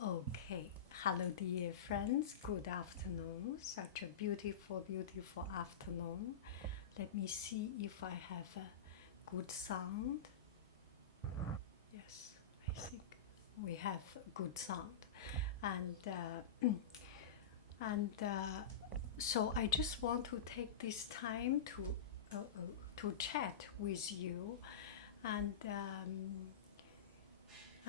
Okay, hello dear friends, good afternoon. Such a beautiful, beautiful afternoon. Let me see if I have a good sound. Yes, I think we have good sound. And so I just want to take this time to chat with you and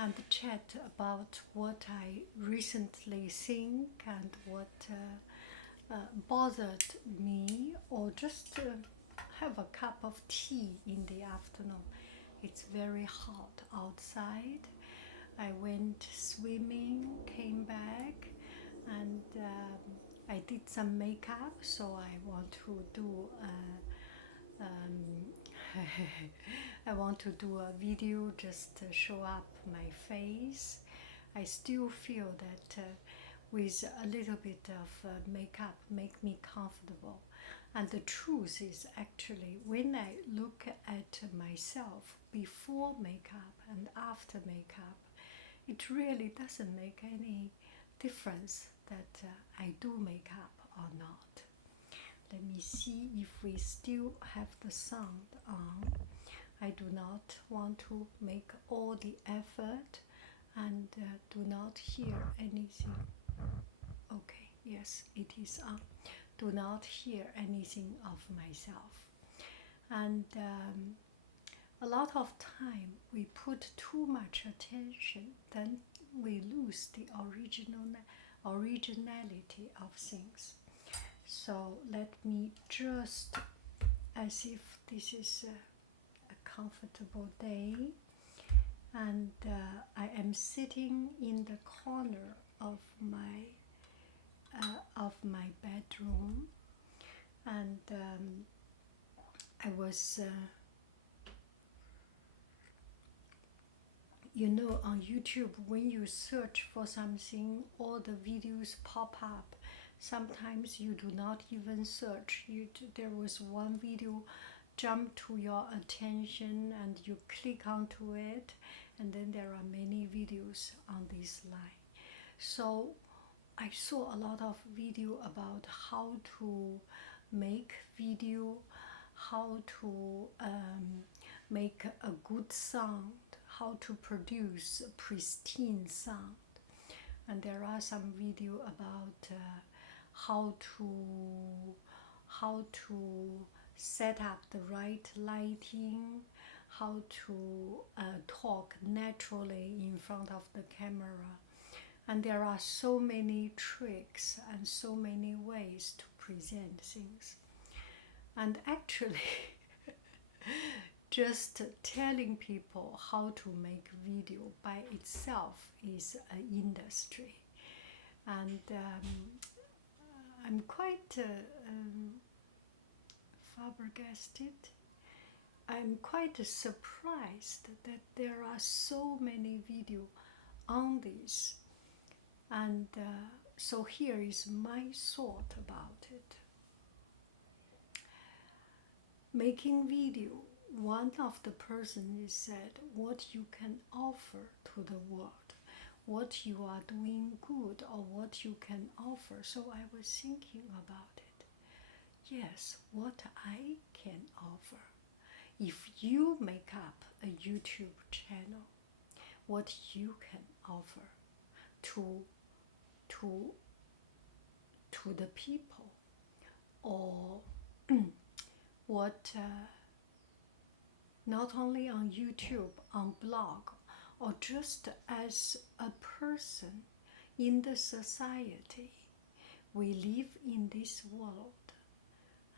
and chat about what I recently think and what bothered me, or just have a cup of tea in the afternoon. It's very hot outside. I went swimming, came back, and I did some makeup, so I want to do I want to do a video just to show up my face. I still feel that with a little bit of makeup make me comfortable. And the truth is actually when I look at myself before makeup and after makeup, it really doesn't make any difference that I do makeup or not. Let me see if we still have the sound on. I do not want to make all the effort and do not hear anything. Okay, yes, it is on. Do not hear anything of myself. And a lot of time we put too much attention, then we lose the originality of things. So let me just, as if this is a comfortable day, and I am sitting in the corner of my bedroom, and I was, on YouTube, when you search for something, all the videos pop up. Sometimes you do not even search. There was one video jump to your attention and you click onto it, and then there are many videos on this line. So I saw a lot of video about how to make video, how to make a good sound, how to produce a pristine sound. And there are some video about how to set up the right lighting, how to talk naturally in front of the camera. And there are so many tricks and so many ways to present things. And actually, just telling people how to make video by itself is an industry. And I'm quite flabbergasted. I'm quite surprised that there are so many videos on this. And so here is my thought about it. Making video, one of the persons said what you can offer to the world, what you are doing good or what you can offer. So I was thinking about it. Yes, what I can offer. If you make up a YouTube channel, what you can offer to the people, or what not only on YouTube, on blog, or just as a person in the society. We live in this world,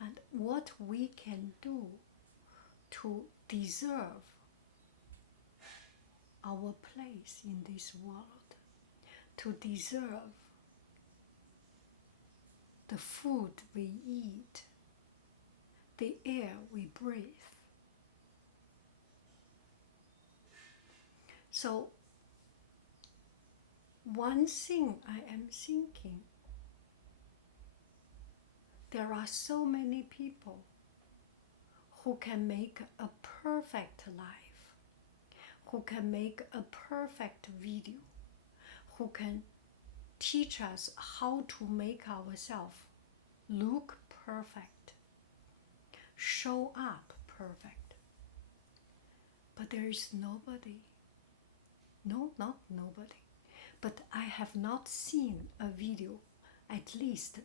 and what we can do to deserve our place in this world, to deserve the food we eat, the air we breathe. So one thing I am thinking, there are so many people who can make a perfect life, who can make a perfect video, who can teach us how to make ourselves look perfect, show up perfect. But there is nobody. No, not nobody. But I have not seen a video, at least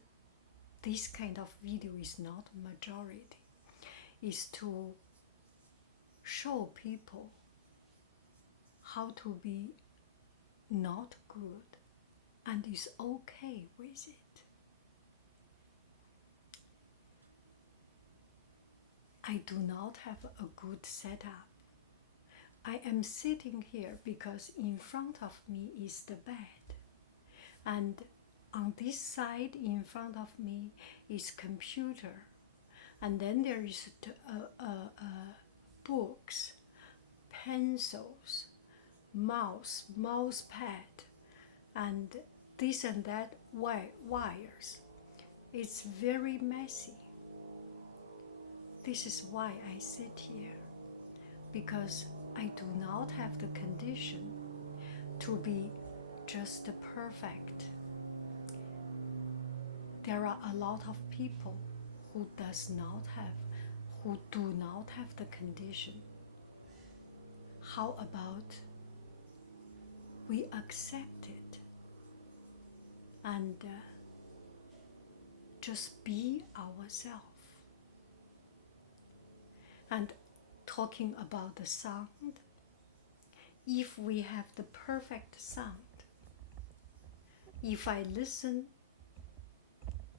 this kind of video is not majority, is to show people how to be not good and is okay with it. I do not have a good setup. I am sitting here because in front of me is the bed, and on this side in front of me is computer, and then there is books, pencils, mouse pad, and this and that wires. It's very messy. This is why I sit here, because I do not have the condition to be just perfect. There are a lot of people who do not have the condition. How about we accept it and just be ourselves? And talking about the sound, if we have the perfect sound, if I listen,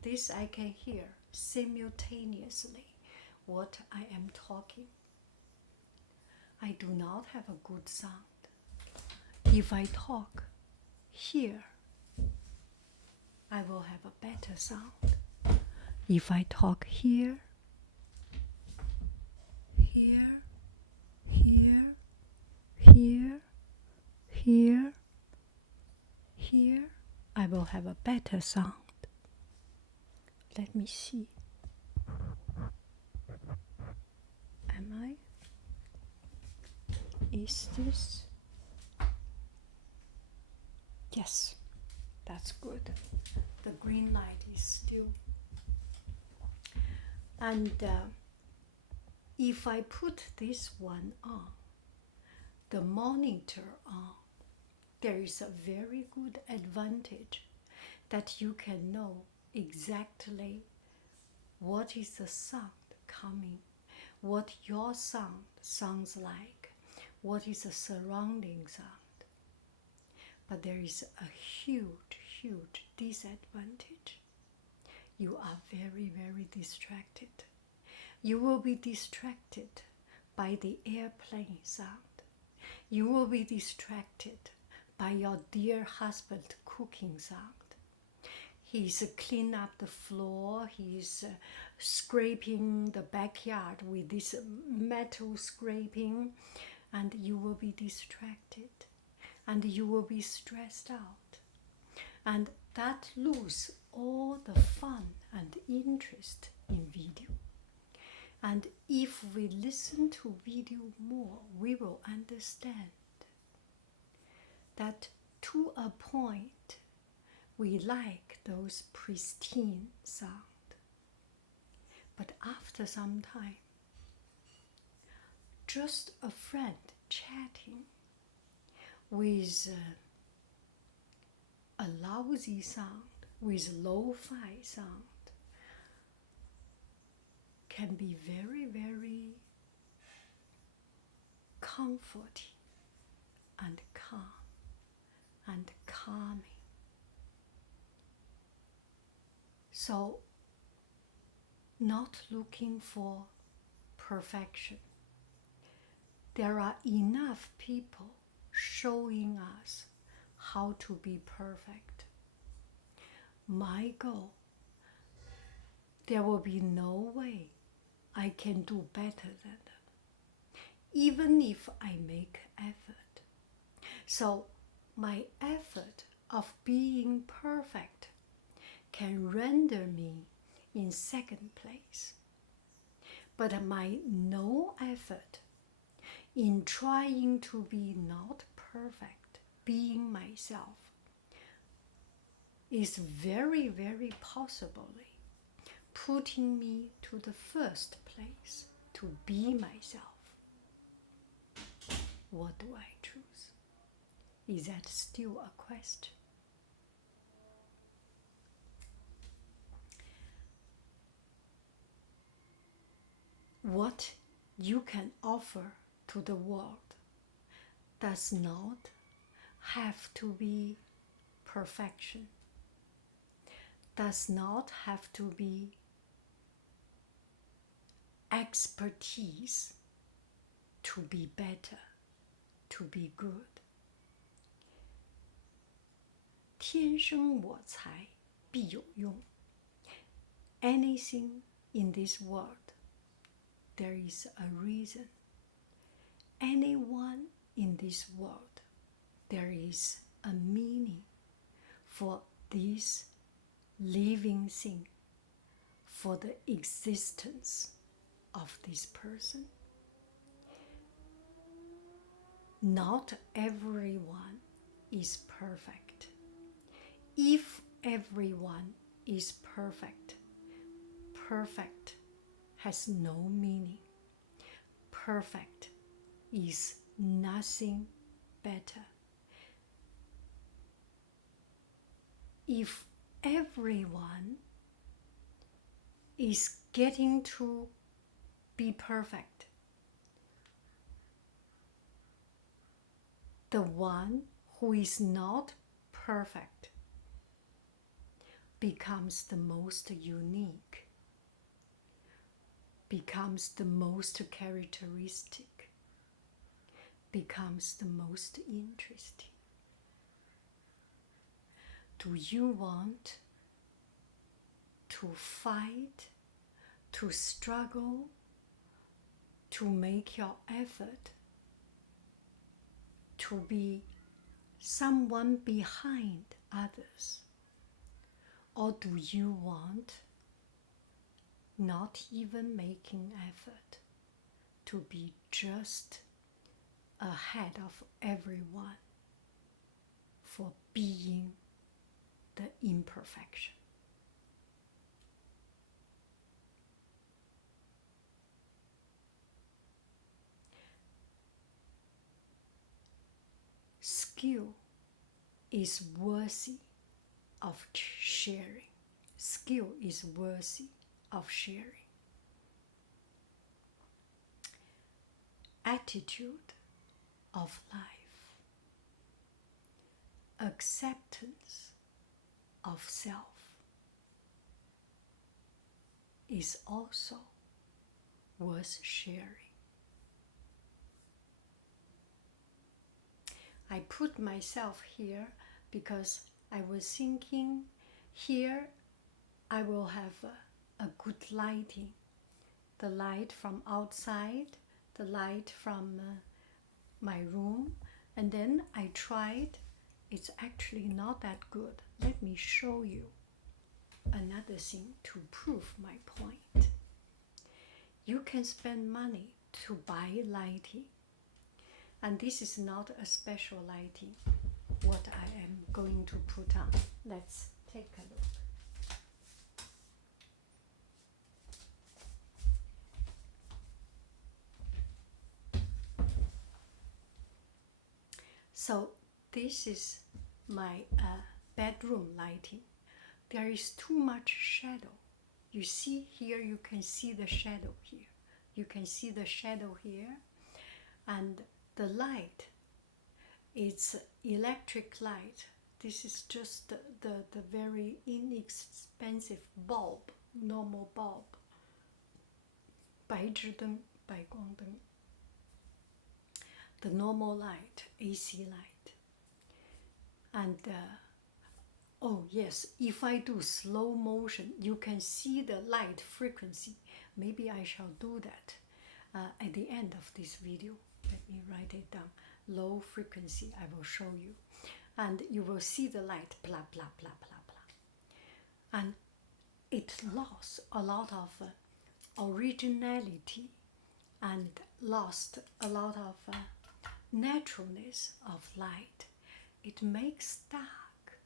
this I can hear simultaneously what I am talking. I do not have a good sound. If I talk here, I will have a better sound. If I talk here, here, here, here, here, here, I will have a better sound. Let me see. Am I? Is this? Yes, that's good. The green light is still. And if I put this one on, the monitor on, there is a very good advantage that you can know exactly what is the sound coming, what your sound sounds like, what is the surrounding sound. But there is a huge disadvantage. You are very, very distracted. You will be distracted by the airplane sound. You will be distracted by your dear husband cooking sound. He's cleaning up the floor, he's scraping the backyard with this metal scraping, and you will be distracted and you will be stressed out. And that lose all the fun and interest in video. And if we listen to video more, we will understand that to a point, we like those pristine sound. But after some time, just a friend chatting with a lousy sound, with lo-fi sound, can be very, very comforting and calm and calming. So, not looking for perfection. There are enough people showing us how to be perfect. My goal, there will be no way I can do better than them, even if I make effort. So my effort of being perfect can render me in second place. But my no effort in trying to be not perfect, being myself, is very, very possibly putting me to the first place to be myself. What do I choose? Is that still a question? What you can offer to the world does not have to be perfection, does not have to be expertise to be better, to be good. 天生我材必有用. Anything in this world, there is a reason. Anyone in this world, there is a meaning for this living thing, for the existence of this person. Not everyone is perfect. If everyone is perfect, perfect has no meaning. Perfect is nothing better. If everyone is getting to be perfect, the one who is not perfect becomes the most unique, becomes the most characteristic, becomes the most interesting. Do you want to fight, to struggle, to make your effort to be someone behind others? Or do you want not even making effort to be just ahead of everyone for being the imperfection? Skill is worthy of sharing. Skill is worthy of sharing. Attitude of life, acceptance of self is also worth sharing. I put myself here because I was thinking here I will have a good lighting. The light from outside, the light from my room, and then I tried. It's actually not that good. Let me show you another thing to prove my point. You can spend money to buy lighting, and this is not a special lighting, what I am going to put on. Let's take a look. So this is my bedroom lighting. There is too much shadow. You see here, you can see the shadow here. You can see the shadow here. And the light, it's electric light. This is just the very inexpensive bulb, normal bulb. 白炽灯, 白光灯. The normal light, AC light. And oh yes, if I do slow motion, you can see the light frequency. Maybe I shall do that at the end of this video. Let me write it down. Low frequency, I will show you. And you will see the light, blah, blah, blah, blah, blah. And it lost a lot of originality and lost a lot of naturalness of light. It makes dark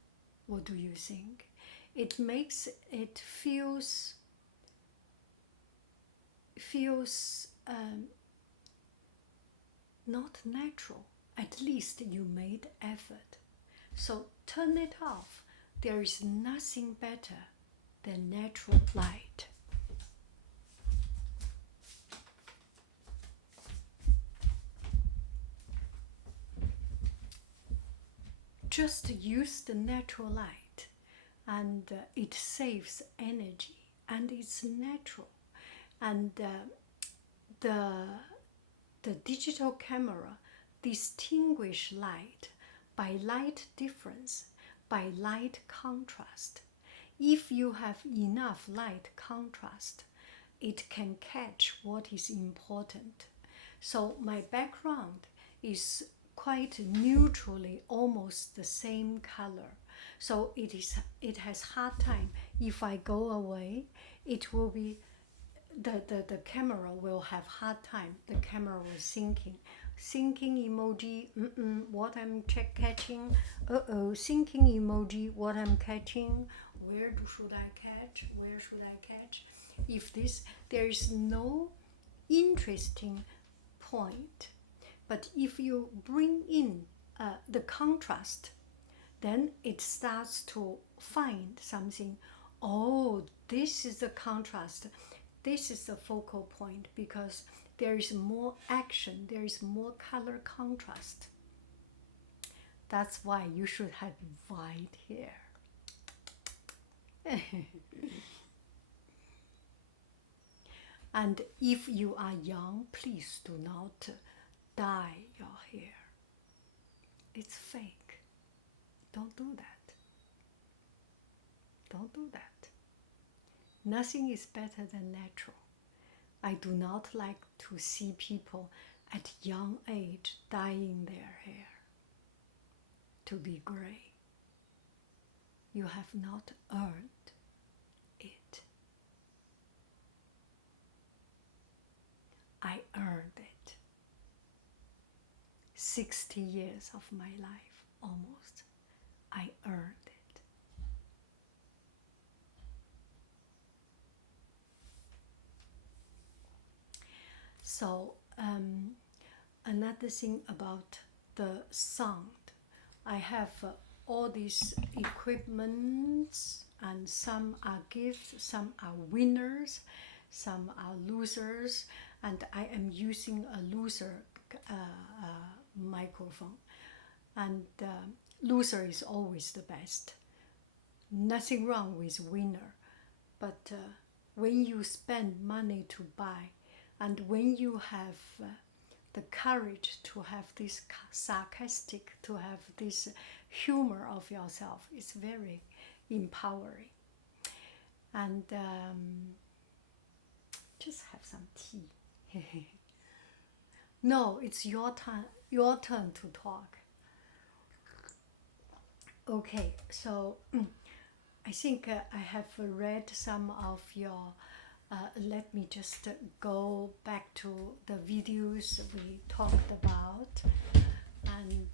What do you think? It makes it feels not natural. At least you made effort. So turn it off. There is nothing better than natural light. Just use the natural light, and it saves energy, and it's natural. And the digital camera distinguish light by light difference, by light contrast. If you have enough light contrast, it can catch what is important. So my background is quite neutrally almost the same color. So it has hard time. If I go away, it will be the camera will have hard time. The camera was thinking emoji, what I'm catching, thinking emoji, what I'm catching, should I catch, where should I catch? If there is no interesting point, but if you bring in the contrast, then it starts to find something. Oh, this is the contrast. This is the focal point, because there is more action, there is more color contrast. That's why you should have white hair. And if you are young, please do not dye your hair. It's fake. Don't do that. Don't do that. Nothing is better than natural. I do not like to see people at young age dyeing their hair to be gray. You have not earned it. I earned it. 60 years of my life, almost. I earned it. So another thing about the sound, I have all these equipments, and some are gifts, some are winners, some are losers, and I am using a loser microphone, and loser is always the best. Nothing wrong with winner, but when you spend money to buy, and when you have the courage to have this sarcastic, to have this humor of yourself, it's very empowering. And just have some tea. No, it's your turn to talk. Okay, so I think I have read some of your, let me just go back to the videos we talked about. And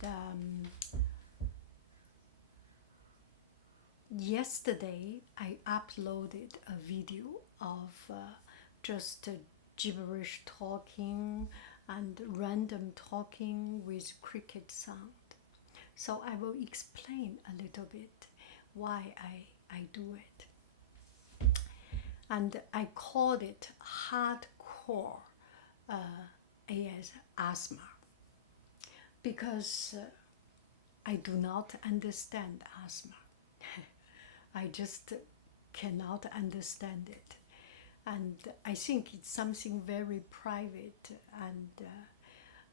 yesterday I uploaded a video of just gibberish talking and random talking with cricket sound. So I will explain a little bit why I do it. And I called it hardcore asthma, because I do not understand asthma. I just cannot understand it. And I think it's something very private, and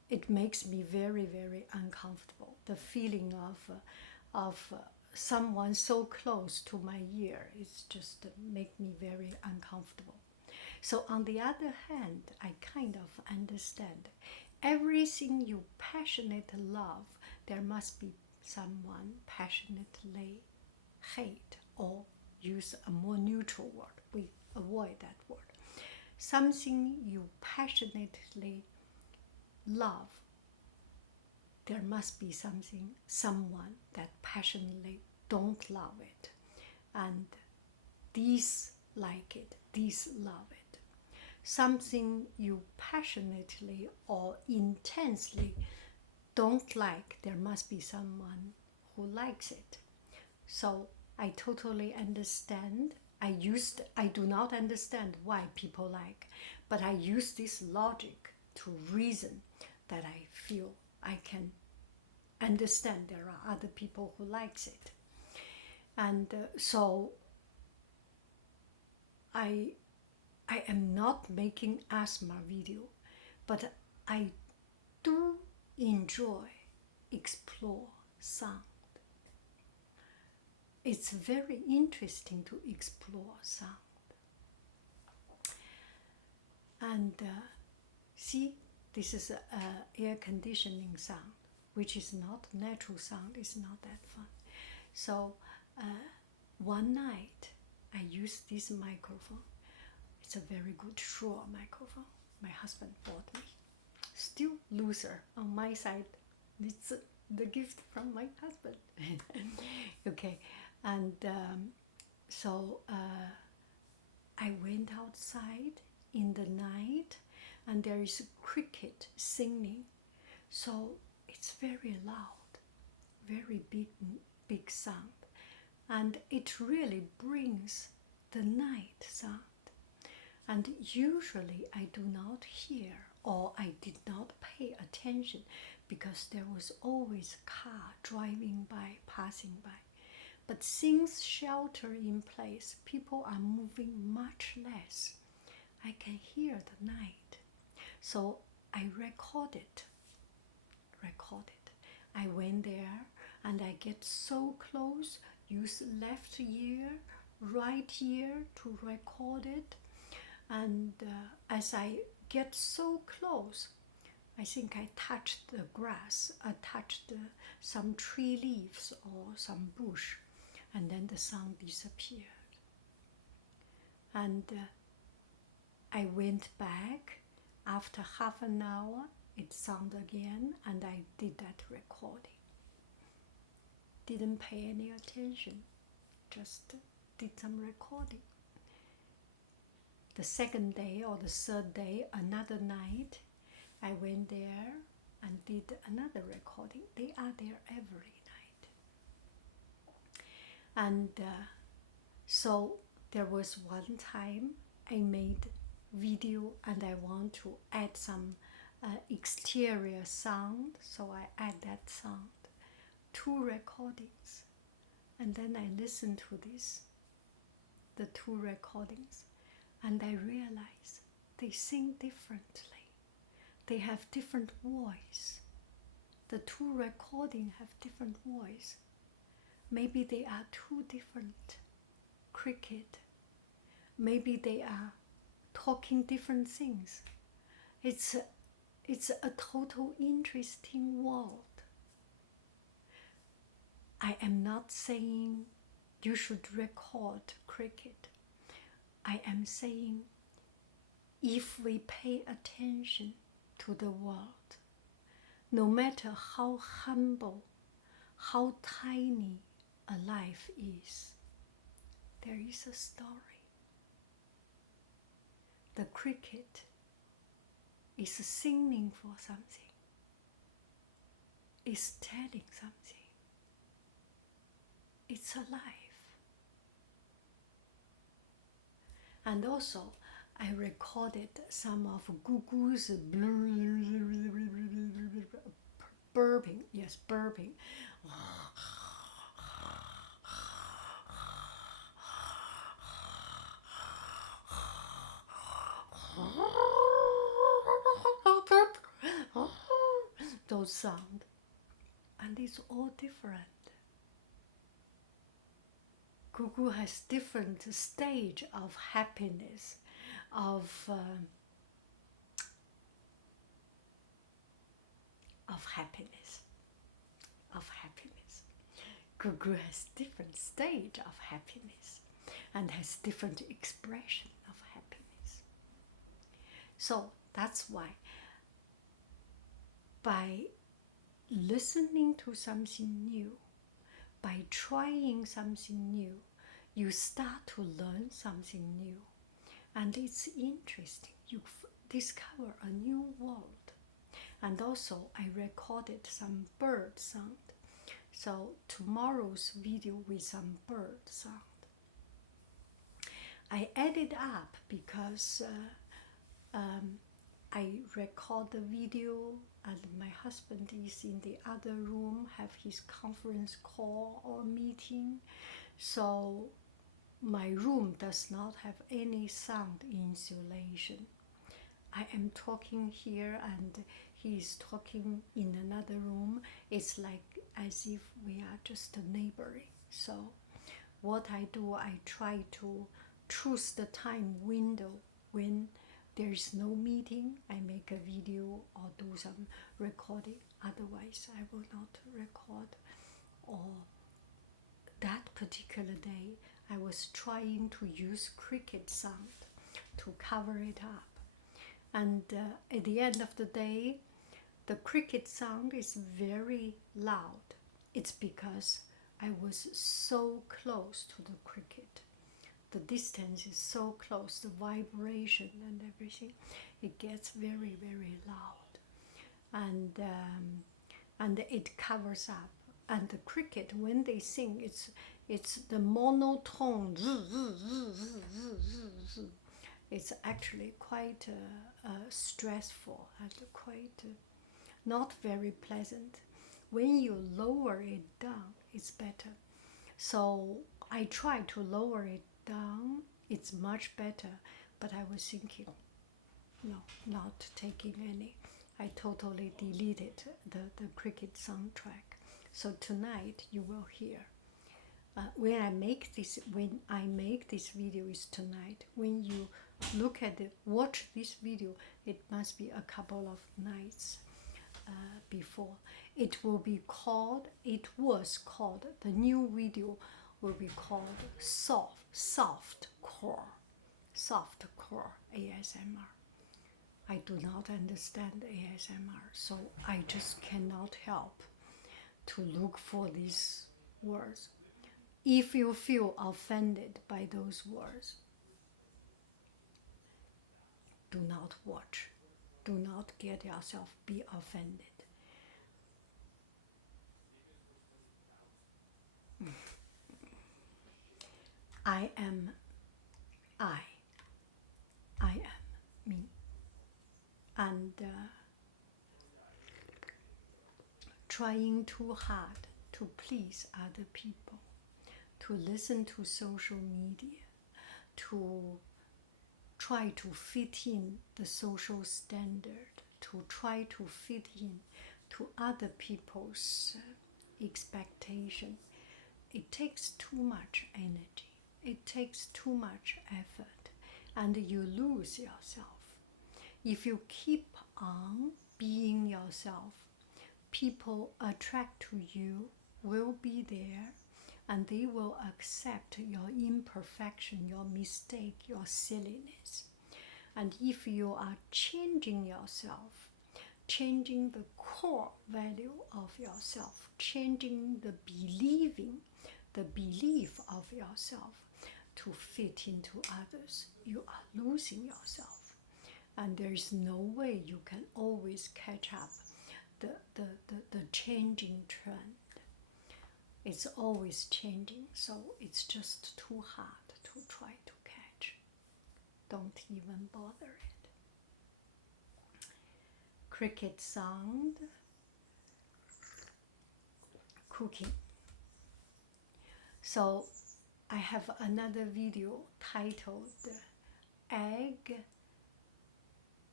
it makes me very, very uncomfortable. The feeling of someone so close to my ear is just make me very uncomfortable. So on the other hand, I kind of understand. Everything you passionately love, there must be someone passionately hate, or use a more neutral word. We avoid that word. Something you passionately love, there must be someone that passionately don't love it, and these like it, these love it. Something you passionately or intensely don't like, there must be someone who likes it. So I totally understand. I do not understand why people like, but I use this logic to reason that I feel I can understand there are other people who likes it. And so I am not making asthma video, but I do enjoy explore sound. It's very interesting to explore sound. And see, this is air conditioning sound, which is not natural sound. It's not that fun. So one night I used this microphone. It's a very good Shure microphone. My husband bought me. Still loser on my side. It's the gift from my husband. Okay, and so I went outside in the night, and there is a cricket singing. So it's very loud, very big sound, and it really brings the night sound. And usually I do not hear, or I did not pay attention, because there was always a car driving by, passing by. But since shelter in place, people are moving much less. I can hear the night. So I recorded. I went there and I get so close, use left ear, right ear to record it. And as I get so close, I think I touched the grass, I touched some tree leaves or some bush, and then the sound disappeared. And I went back. After half an hour, it sounded again, and I did that recording. Didn't pay any attention, just did some recording. The second day or the third day, another night, I went there and did another recording. They are there every night. And so there was one time I made video and I want to add some exterior sound, so I add that sound. 2 recordings. And then I listened to the 2 recordings, and I realized they sing differently. They have different voice. The 2 recordings have different voice. Maybe they are 2 different cricket. Maybe they are talking different things. It's a total interesting world. I am not saying you should record cricket. I am saying if we pay attention to the world, no matter how humble, how tiny a life is, there is a story. The cricket is singing for something, is telling something. It's alive. And also, I recorded some of Gugu's burping. Yes, burping. Those sound, and it's all different. Gugu has different stage of happiness, of happiness. Gugu has different stage of happiness and has different expression of happiness. So that's why by listening to something new, by trying something new, you start to learn something new. And it's interesting. You discover a new world. And also, I recorded some bird sound. So tomorrow's video with some bird sound. I added up because I record the video and my husband is in the other room, have his conference call or meeting. So my room does not have any sound insulation. I am talking here and he is talking in another room. It's like as if we are just neighboring. So what I do, I try to choose the time window when there is no meeting. I make a video or do some recording. Otherwise, I will not record. Or that particular day, I was trying to use cricket sound to cover it up. And at the end of the day, the cricket sound is very loud. It's because I was so close to the cricket. The distance is so close, the vibration and everything, it gets very, very loud. And it covers up. And the cricket, when they sing, it's the monotone. It's actually quite stressful and quite not very pleasant. When you lower it down, it's better. So I try to lower it down. It's much better. But I was thinking, no, not taking any. I totally deleted the cricket soundtrack. So tonight you will hear. When I make this video is tonight. When you look at it, watch this video, it must be a couple of nights before. It was called, the new video will be called soft core ASMR. I do not understand ASMR, so I just cannot help to look for these words. If you feel offended by those words, do not watch. Do not get yourself be offended. I am me. And trying too hard to please other people, to listen to social media, to try to fit in the social standard, to try to fit in to other people's expectation. It takes too much energy. It takes too much effort, and you lose yourself. If you keep on being yourself, people attract to you, will be there, and they will accept your imperfection, your mistake, your silliness. And if you are changing yourself, changing the core value of yourself, changing the belief of yourself to fit into others, you are losing yourself. And there is no way you can always catch up the changing trend. It's always changing, so it's just too hard to try to catch. Don't even bother it. Cricket sound, cooking. So I have another video titled Egg,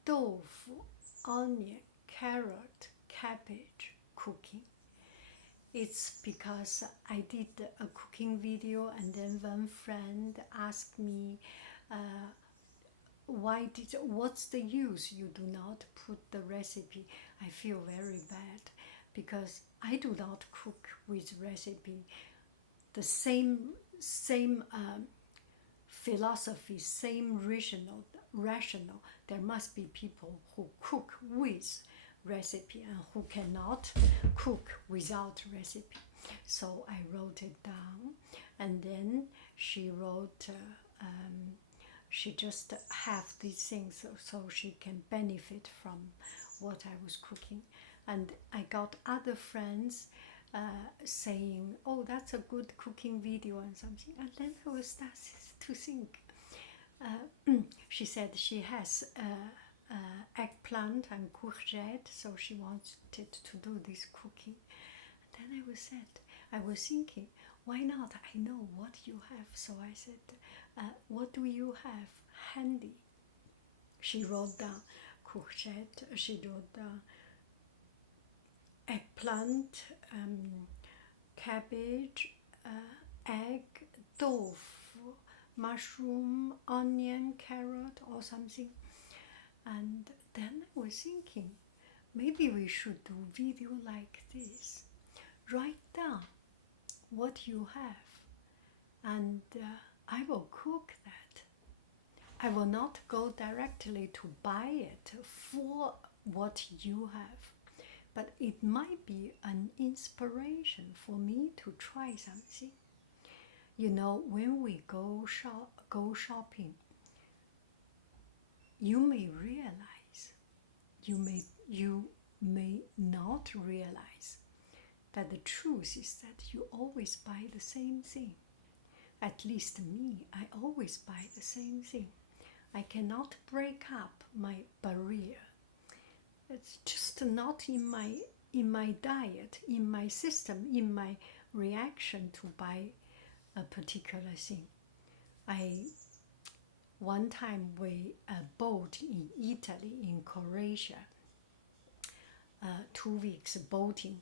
Tofu, Onion, Carrot, Cabbage Cooking. It's because I did a cooking video and then one friend asked me, what's the use you do not put the recipe? I feel very bad because I do not cook with recipe. The same philosophy, same rational. There must be people who cook with recipe and who cannot cook without recipe. So I wrote it down, and then she wrote, she just have these things so she can benefit from what I was cooking. And I got other friends saying, oh, that's a good cooking video and something. And then I was starting to think, she said she has eggplant and courgette, so she wanted to do this cooking. And then I was thinking, why not? I know what you have. So I said, what do you have handy? She wrote down courgette, she wrote down eggplant, cabbage, egg, tofu, mushroom, onion, carrot, or something. And then I was thinking, maybe we should do video like this. Write down what you have, and I will cook that. I will not go directly to buy it for what you have, but it might be an inspiration for me to try something. You know, when we go shopping, you may realize, you may not realize that the truth is that you always buy the same thing. At least me, I always buy the same thing. I cannot break up my barrier. It's just not in my diet, in my system, in my reaction to buy a particular thing. One time we boat in Italy, in Croatia, 2 weeks boating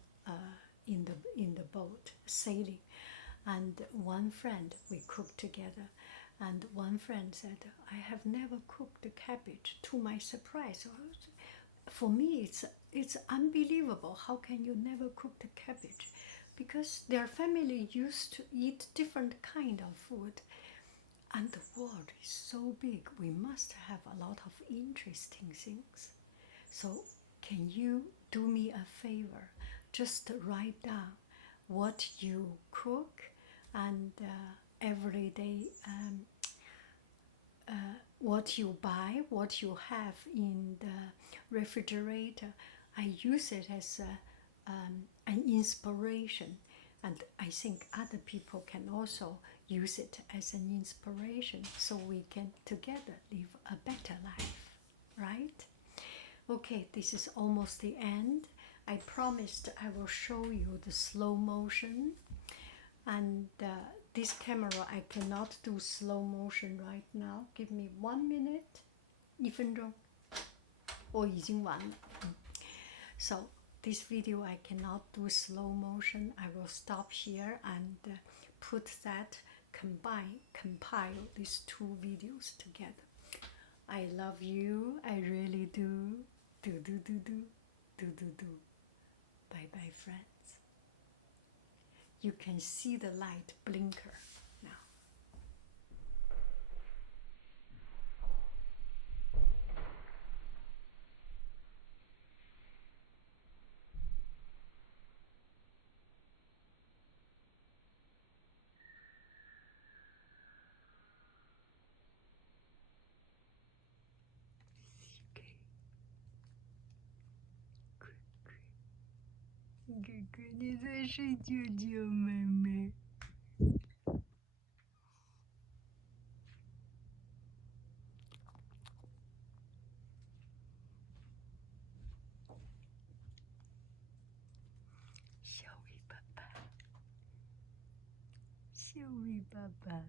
in the boat, sailing. And one friend, we cooked together, and one friend said, I have never cooked the cabbage, to my surprise. For me, it's unbelievable. How can you never cook the cabbage? Because their family used to eat different kind of food. And the world is so big, we must have a lot of interesting things. So can you do me a favor? Just write down what you cook, and every day what you buy, what you have in the refrigerator. I use it as an inspiration, and I think other people can also use it as an inspiration, so we can together live a better life, right? Okay, this is almost the end. I promised I will show you the slow motion, and this camera I cannot do slow motion right now. Give me 1 minute, 1分钟，我已经完了。So this video I cannot do slow motion. I will stop here and put that, compile these 2 videos together. I love you, I really do. Do. Bye bye, friends. You can see the light blinker now. 哥哥，你在睡觉觉，妹妹。小尾巴巴，小尾巴巴。